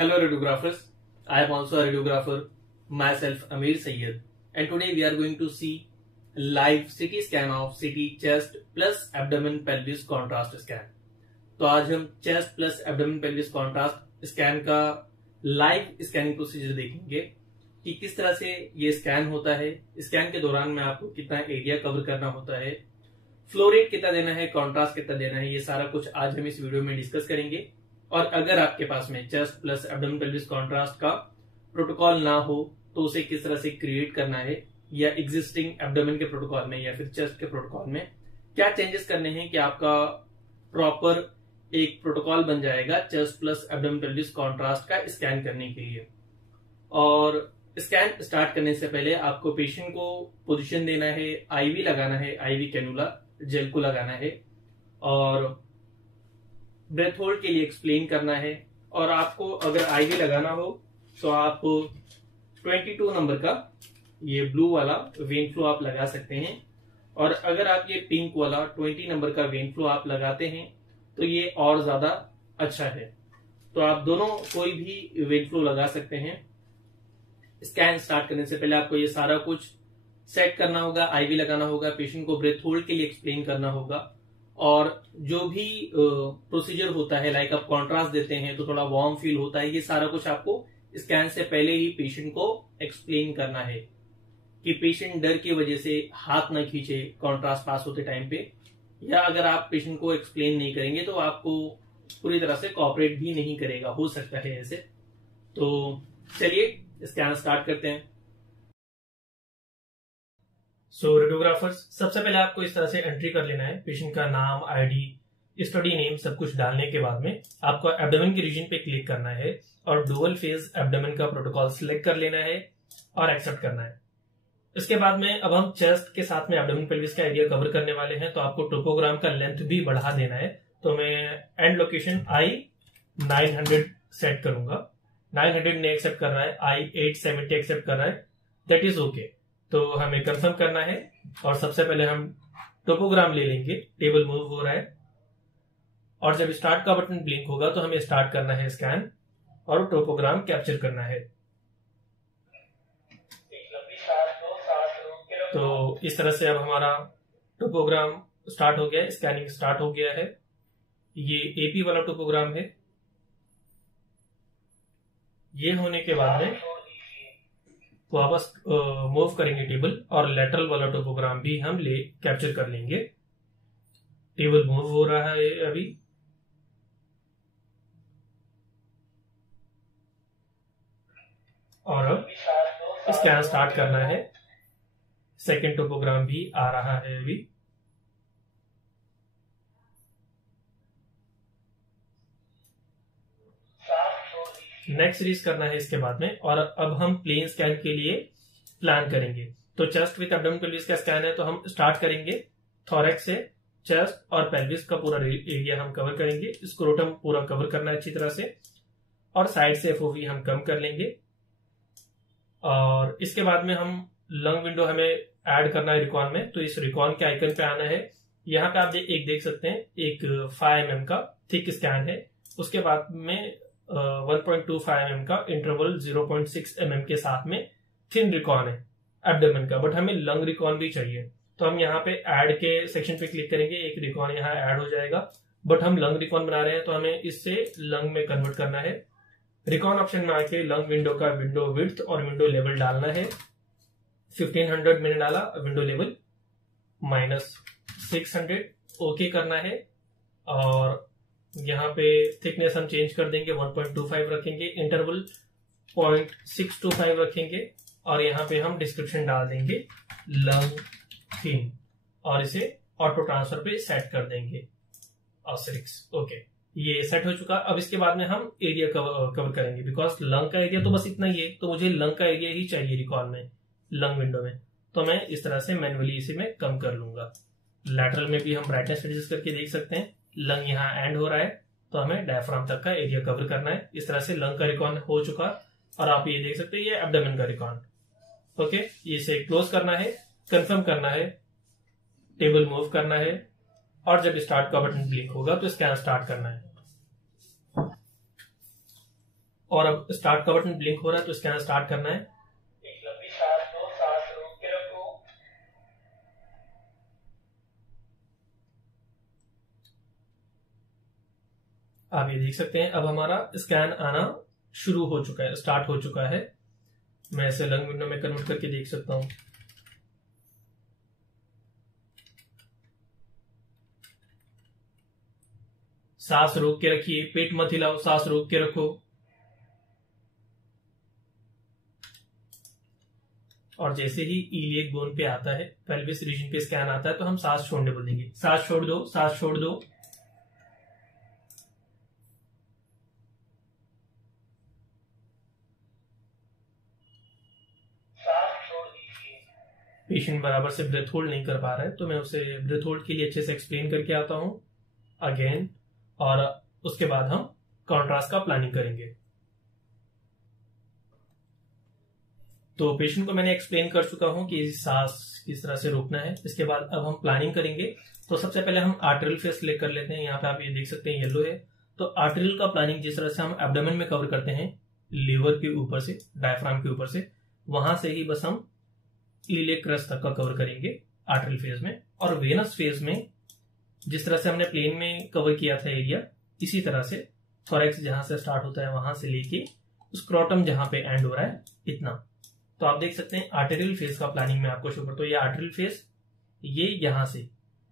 Hello radiographers, I am also a radiographer, myself Amir Sayyed, and today we are going to see live CT scan of CT chest plus abdomen pelvis contrast scan. तो आज हम chest plus abdomen pelvis contrast scan का live scanning procedure देखेंगे कि किस तरह से ये स्कैन होता है। स्कैन के दौरान में आपको कितना एरिया कवर करना होता है, फ्लो रेट कितना देना है, कॉन्ट्रास्ट कितना देना है, ये सारा कुछ आज हम इस वीडियो में डिस्कस करेंगे। और अगर आपके पास में chest plus abdomen pelvis contrast का प्रोटोकॉल ना हो तो उसे किस तरह से क्रिएट करना है, या एग्जिस्टिंग एब्डोमेन के प्रोटोकॉल में या फिर चेस्ट के प्रोटोकॉल में क्या चेंजेस करने हैं कि आपका प्रॉपर एक प्रोटोकॉल बन जाएगा chest plus abdomen pelvis contrast का स्कैन करने के लिए। और स्कैन स्टार्ट करने से पहले आपको पेशेंट को पोजीशन देना है, आईवी लगाना है, आईवी कैनुला जेल को लगाना है और ब्रेथ होल्ड के लिए एक्सप्लेन करना है। और आपको अगर आईवी लगाना हो तो आप 22 नंबर का ये ब्लू वाला वेन फ्लो आप लगा सकते हैं, और अगर आप ये पिंक वाला 20 नंबर का वेन फ्लो आप लगाते हैं तो ये और ज्यादा अच्छा है। तो आप दोनों कोई भी वेन फ्लो लगा सकते हैं। स्कैन स्टार्ट करने से पहले आपको ये सारा कुछ सेट करना होगा, आईवी लगाना होगा, पेशेंट को ब्रेथ होल्ड के लिए एक्सप्लेन करना होगा, और जो भी प्रोसीजर होता है लाइक आप कॉन्ट्रास्ट देते हैं तो थोड़ा वार्म फील होता है, ये सारा कुछ आपको स्कैन से पहले ही पेशेंट को एक्सप्लेन करना है कि पेशेंट डर की वजह से हाथ न खींचे कॉन्ट्रास्ट पास होते टाइम पे, या अगर आप पेशेंट को एक्सप्लेन नहीं करेंगे तो आपको पूरी तरह से कोऑपरेट भी नहीं करेगा, हो सकता है ऐसे। तो चलिए स्कैन स्टार्ट करते हैं। सो रेडियोग्राफर्स, सबसे पहले आपको इस तरह से एंट्री कर लेना है, पेशेंट का नाम, आईडी, स्टडी नेम सब कुछ डालने के बाद में आपको एब्डोमेन के रीजन पे क्लिक करना है और डुअल फेज एब्डोमेन का प्रोटोकॉल सिलेक्ट कर लेना है और एक्सेप्ट करना है। इसके बाद में अब हम चेस्ट के साथ में एब्डोमेन पेल्विस का एरिया कवर करने वाले हैं, तो आपको टोपोग्राम का लेंथ भी बढ़ा देना है। तो मैं एंड लोकेशन आई 900 सेट करूंगा। 900 ने एक्सेप्ट कर रहा है, आई 870 एक्सेप्ट कर रहा है, दैट इज ओके। तो हमें कंफर्म करना है और सबसे पहले हम टोपोग्राम ले लेंगे। टेबल मूव हो रहा है और जब स्टार्ट का बटन ब्लिंक होगा तो हमें स्टार्ट करना है स्कैन और टोपोग्राम कैप्चर करना है। तो इस तरह से अब हमारा टोपोग्राम स्टार्ट हो गया है, स्कैनिंग स्टार्ट हो गया है। ये एपी वाला टोपोग्राम है। ये होने के बाद में वापस मूव करेंगे टेबल और लेटरल वाला टोपोग्राम भी हम कैप्चर कर लेंगे। टेबल मूव हो रहा है अभी। और अब स्कैन स्टार्ट करना है। सेकेंड टोपोग्राम भी आ रहा है अभी। नेक्स्ट सीरीज करना है इसके बाद में। और अब हम प्लेन स्कैन के लिए प्लान करेंगे। तो चेस्ट विद एब्डोमेन पेल्विस का स्कैन है, तो हम स्टार्ट करेंगे थोरैक्स से। चेस्ट और पेल्विस का पूरा एरिया हम कवर करेंगे, स्क्रोटम पूरा कवर करना है अच्छी तरह से, और साइड से एफओवी हम कम कर लेंगे। और इसके बाद में हम लंग विंडो हमें ऐड करना है रिकॉन में, तो इस रिकॉन के आइकन पे आना है। यहाँ पे आप देख सकते हैं एक 5 mm का थिक स्कैन है। उसके बाद में 1.25 mm का इंटरवल 0.6 mm के साथ में थिन रिकॉन है एब्डोमेन का, बट हमें लंग रिकॉन भी चाहिए। तो हम यहाँ पे ऐड के सेक्शन पे क्लिक करेंगे, एक रिकॉन यहाँ ऐड हो जाएगा, बट हम लंग रिकॉन बना रहे हैं तो हमें इससे लंग में कन्वर्ट करना है। रिकॉन ऑप्शन में आके लंग विंडो का विंडो विड्थ और विंडो लेवल डालना है। 1500 मैंने डाला, विंडो लेवल -600 ओके करना है। और यहाँ पे थिकनेस हम चेंज कर देंगे, 1.25 रखेंगे, इंटरवल 0.625 रखेंगे, और यहाँ पे हम डिस्क्रिप्शन डाल देंगे लंग थिन, और इसे ऑटो ट्रांसफर पे सेट कर देंगे ओके। ये सेट हो चुका। अब इसके बाद में हम एरिया कवर करेंगे, बिकॉज लंग का एरिया तो बस इतना ही है, तो मुझे लंग का एरिया ही चाहिए रिकॉन में, लंग विंडो में। तो मैं इस तरह से मैन्युअली इसे मैं कम कर लूंगा। लैटरल में भी हम ब्राइटनेस एडजस्ट करके देख सकते हैं। लंग यहाँ एंड हो रहा है तो हमें डायफ्राम तक का एरिया कवर करना है। इस तरह से लंग का रिकॉन हो चुका, और आप ये देख सकते हैं ये एब्डोमेन का रिकॉन। ओके, इसे क्लोज करना है, कंफर्म करना है, टेबल मूव करना है, और जब स्टार्ट का बटन क्लिक होगा तो स्कैन स्टार्ट करना है। और अब स्टार्ट का बटन ब्लिंक हो रहा है तो स्कैन स्टार्ट करना है। एक लंबी सांस लो, सांस रोक के रखो। आप ये देख सकते हैं अब हमारा स्कैन आना शुरू हो चुका है, स्टार्ट हो चुका है। मैं इसे लंग विंडो में कन्वर्ट करके देख सकता हूं। सांस रोक के रखिए, पेट मत हिलाओ, सांस रोक के रखो। और जैसे ही इलियक बोन पे आता है, पेल्विस रीजन पे स्कैन आता है, तो हम सांस छोड़ने बोलेंगे। सांस छोड़ दो, सांस छोड़ दो। पेशेंट बराबर से ब्रेथ होल्ड नहीं कर पा रहा है, तो मैं उसे ब्रेथ होल्ड के लिए अच्छे से एक्सप्लेन करके आता हूं अगेन, और उसके बाद हम कॉन्ट्रास्ट का प्लानिंग करेंगे। तो पेशेंट को मैंने एक्सप्लेन कर चुका हूं कि सांस किस तरह से रोकना है। इसके बाद अब हम प्लानिंग करेंगे। तो सबसे पहले हम आर्टेरियल फेस सिलेक्ट कर लेते हैं। यहाँ पे आप ये देख सकते हैं येलो है। तो आर्टेरियल का प्लानिंग जिस तरह से हम एब्डोमेन में कवर करते हैं, लीवर के ऊपर से, डायफ्राम के ऊपर से, वहां से ही बस हम इलियक क्रस्ट तक का कवर करेंगे आर्टेरियल फेज में। और वेनस फेज में जिस तरह से हमने प्लेन में कवर किया था एरिया, इसी तरह से थोरैक्स जहां से स्टार्ट होता है वहां से लेके स्क्रोटम जहां पे एंड हो रहा है, इतना। तो आप देख सकते हैं आर्टेरियल फेज का प्लानिंग में आपको शो कर, तो ये आर्टेरियल फेज ये यहां से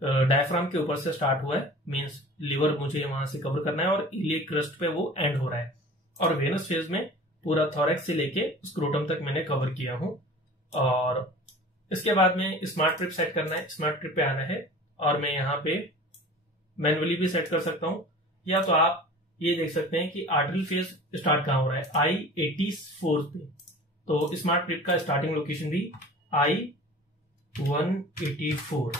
डायफ्राम के ऊपर से स्टार्ट हुआ है, मींस लीवर मुझे वहां से कवर करना है और इलियक क्रस्ट पे वो एंड हो रहा है। और वेनस फेज में पूरा थोरैक्स से लेके स्क्रोटम तक मैंने कवर किया हूं। और इसके बाद में स्मार्ट ट्रिप सेट करना है, स्मार्ट ट्रिप पे आना है, और मैं यहाँ पे मैनुअली भी सेट कर सकता हूं, या तो आप ये देख सकते हैं कि आर्टेरियल फेज स्टार्ट कहां हो रहा है, I-84 पे। तो स्मार्ट ट्रिप का स्टार्टिंग लोकेशन भी I-184।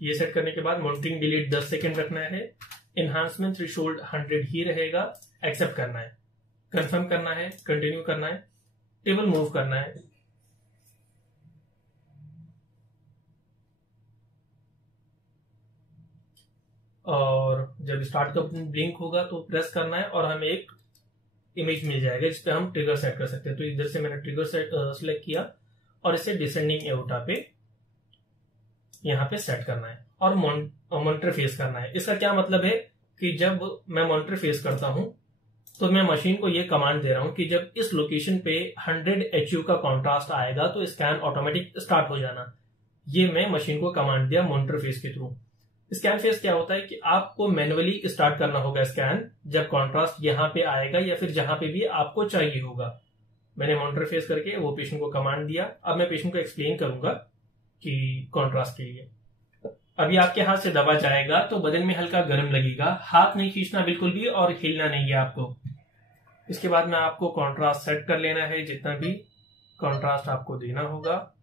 ये सेट करने के बाद मॉनिटरिंग डिले 10 सेकेंड रखना है, एनहांसमेंट थ्रेशोल्ड 100 ही रहेगा, एक्सेप्ट करना है, कंफर्म करना है, कंटिन्यू करना है, टेबल मूव करना है। और जब स्टार्ट का बटन ब्लिंक होगा तो प्रेस करना है और हमें एक इमेज मिल जाएगा जिस पे हम ट्रिगर सेट कर सकते हैं। तो इधर से मैंने ट्रिगर सेलेक्ट किया और इसे डिसेंडिंग एओर्टा पे यहाँ पे सेट करना है और मॉनिटर फेस करना है। इसका क्या मतलब है कि जब मैं मॉनिटर फेस करता हूं तो मैं मशीन को ये कमांड दे रहा हूं कि जब इस लोकेशन पे 100 HU का कॉन्ट्रास्ट आएगा तो स्कैन ऑटोमेटिक स्टार्ट हो जाना। ये मैं मशीन को कमांड दिया मॉनिटर फेस के थ्रू। स्कैन फेस क्या होता है कि आपको मैनुअली स्टार्ट करना होगा स्कैन जब कॉन्ट्रास्ट यहाँ पे आएगा या फिर जहां पे भी आपको चाहिए होगा। मैंने मॉनिटर फेस करके वो पेशेंट को कमांड दिया। अब मैं पेशेंट को एक्सप्लेन करूंगा कि कॉन्ट्रास्ट के लिए अभी आपके हाथ से दबा जाएगा तो बदन में हल्का गर्म लगेगा, हाथ नहीं खींचना बिल्कुल भी और हिलना नहीं है आपको। इसके बाद में आपको कॉन्ट्रास्ट सेट कर लेना है, जितना भी कॉन्ट्रास्ट आपको देना होगा।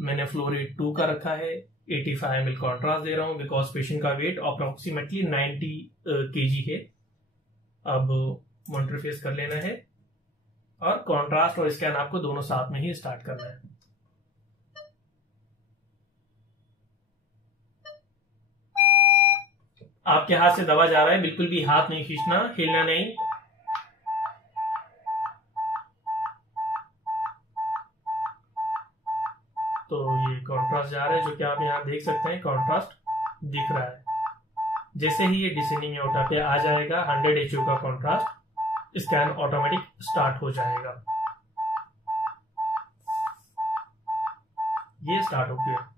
मैंने फ्लो रेट 2 का रखा है, 85 ml कॉन्ट्रास्ट दे रहा हूं बिकॉज पेशेंट का वेट अप्रोक्सीमेटली 90 kg है। अब मॉनिटर फेस कर लेना है और कॉन्ट्रास्ट और स्कैन आपको दोनों साथ में ही स्टार्ट करना है। आपके हाथ से दबा जा रहा है, बिल्कुल भी हाथ नहीं खींचना, हिलना नहीं। तो ये कॉन्ट्रास्ट जा रहा है, जो कि आप यहाँ देख सकते हैं कॉन्ट्रास्ट दिख रहा है। जैसे ही ये डिसेंडिंग एओर्टा पे आ जाएगा 100 HU का कॉन्ट्रास्ट, स्कैन ऑटोमेटिक स्टार्ट हो जाएगा। ये स्टार्ट हो गया।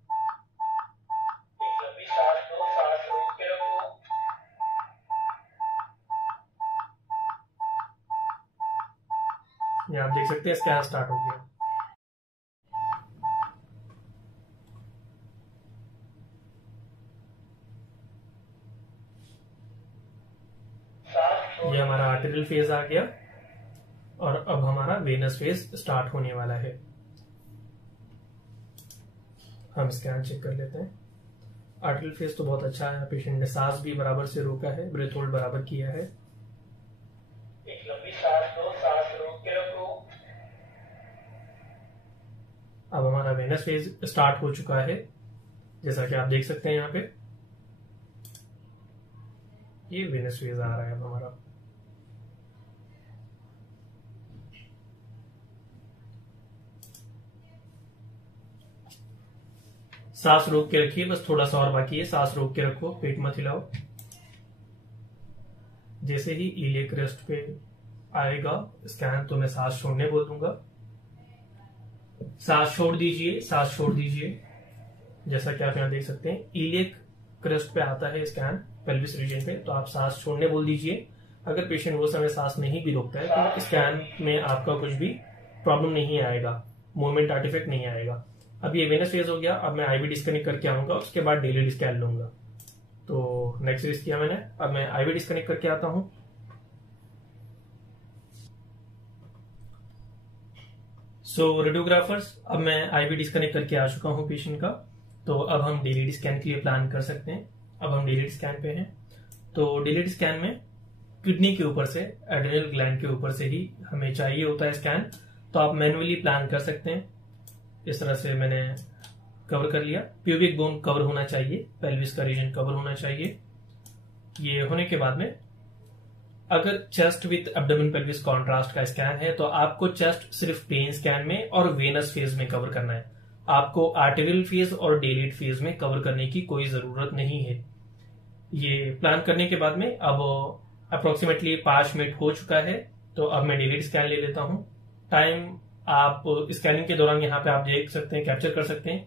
ये आप देख सकते हैं स्कैन स्टार्ट हो गया। ये हमारा आर्टेरियल फेज आ गया और अब हमारा वेनस फेज स्टार्ट होने वाला है। हम स्कैन चेक कर लेते हैं। आर्टेरियल फेज तो बहुत अच्छा है, पेशेंट ने सांस भी बराबर से रोका है, ब्रेथ होल्ड बराबर किया है। एक लंबी सांस लो, सांस रोक के रखो। अब हमारा वेनस फेज स्टार्ट हो चुका है, जैसा कि आप देख सकते हैं यहाँ पे ये वेनस फेज आ रहा है अब हमारा। सांस रोक के रखिए, बस थोड़ा सा और बाकी है, सांस रोक के रखो, पेट मत हिलाओ। जैसे ही इलियक क्रेस्ट पे आएगा स्कैन तो मैं सांस छोड़ने बोल दूंगा। सांस छोड़ दीजिए, सांस छोड़ दीजिए। जैसा कि आप यहाँ देख सकते हैं इलियक क्रेस्ट पे आता है स्कैन पेल्विस रीजन पे, तो आप सांस छोड़ने बोल दीजिए। अगर पेशेंट वो समय सांस नहीं भी रोकता है तो स्कैन में आपका कुछ भी प्रॉब्लम नहीं आएगा, मूवमेंट आर्टिफैक्ट नहीं आएगा। अब ये वेनस फेज हो गया, अब मैं आईवी डिस्कनेक्ट करके आऊंगा, उसके बाद डेली स्कैन लूंगा। तो नेक्स्ट रेस किया मैंने, अब मैं आईवी डिस्कनेक्ट करके आता हूं। सो रेडियोग्राफर्स, अब मैं आईवी डिस्कनेक्ट करके आ चुका हूं पेशेंट का। तो अब हम डेली स्कैन के लिए प्लान कर सकते हैं। अब हम डेली स्कैन पे हैं, तो डेली स्कैन में किडनी के ऊपर से, एड्रेनल ग्लैंड के ऊपर से ही हमें चाहिए होता है स्कैन। तो आप मैन्युअली प्लान कर सकते हैं। इस तरह से मैंने कवर कर लिया। प्यूबिक बोन कवर होना चाहिए, पेल्विस का रीजन कवर होना चाहिए। ये होने के बाद में अगर chest with abdomen pelvis contrast का स्कैन है तो आपको चेस्ट सिर्फ प्लेन स्कैन में और वेनस फेज में कवर करना है। आपको आर्टेरियल फेज और डेलेट फेज में कवर करने की कोई जरूरत नहीं है। ये प्लान करने के बाद में अब अप्रोक्सीमेटली 5 मिनट हो चुका है, तो अब मैं डेलेट स्कैन ले लेता हूं। टाइम आप स्कैनिंग के दौरान यहाँ पे आप देख सकते हैं, कैप्चर कर सकते हैं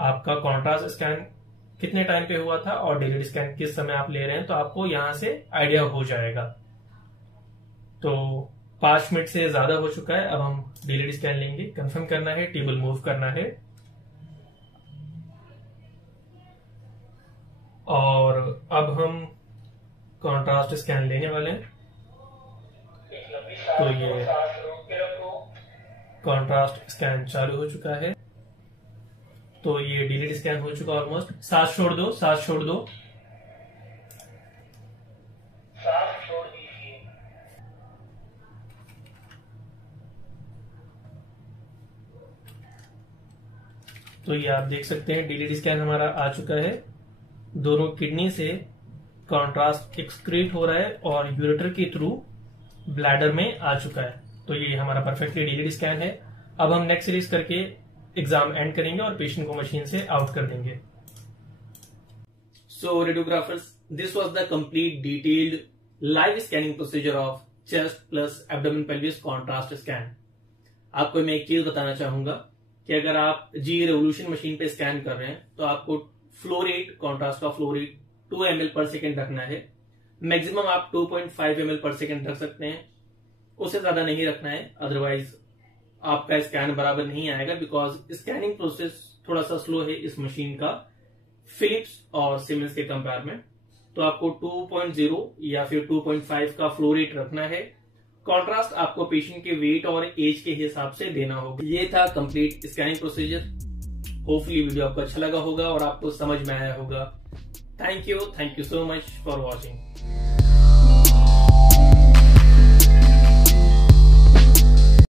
आपका कॉन्ट्रास्ट स्कैन कितने टाइम पे हुआ था और डेलेट स्कैन किस समय आप ले रहे हैं, तो आपको यहां से आइडिया हो जाएगा। तो 5 मिनट से ज्यादा हो चुका है, अब हम डेलेट स्कैन लेंगे। कंफर्म करना है, टेबल मूव करना है और अब हम कॉन्ट्रास्ट स्कैन लेने वाले हैं। तो ये कॉन्ट्रास्ट स्कैन चालू हो चुका है। तो ये डिलीट स्कैन हो चुका ऑलमोस्ट। सांस छोड़ दो, सांस छोड़ दो, सांस छोड़ दीजिए। तो ये आप देख सकते हैं डिलीट स्कैन हमारा आ चुका है। दोनों किडनी से कॉन्ट्रास्ट एक्सक्रीट हो रहा है और यूरेटर के थ्रू ब्लैडर में आ चुका है। तो ये हमारा परफेक्टली डिलीट स्कैन है। अब हम नेक्स्ट सीरीज करके एग्जाम एंड करेंगे और पेशेंट को मशीन से आउट कर देंगे। So radiographers, this was the complete detailed live scanning procedure of chest plus abdomen pelvis contrast scan. आपको मैं एक चीज बताना चाहूंगा कि अगर आप जी रेवोल्यूशन मशीन पे स्कैन कर रहे हैं तो आपको फ्लो रेट, कॉन्ट्रास्ट का फ्लो रेट 2 ml पर सेकेंड रखना है। मैक्सिमम आप 2.5 ml पर सेकेंड रख सकते हैं, उससे ज्यादा नहीं रखना है, अदरवाइज आपका स्कैन बराबर नहीं आएगा। बिकॉज स्कैनिंग प्रोसेस थोड़ा सा स्लो है इस मशीन का फिलिप्स और सिमेंस के कंपेयर में। तो आपको 2.0 या फिर 2.5 का फ्लो रेट रखना है। कॉन्ट्रास्ट आपको पेशेंट के वेट और एज के हिसाब से देना होगा। ये था complete scanning procedure. Hopefully video आपको अच्छा लगा होगा और आपको समझ में आया होगा। Thank you so much for watching.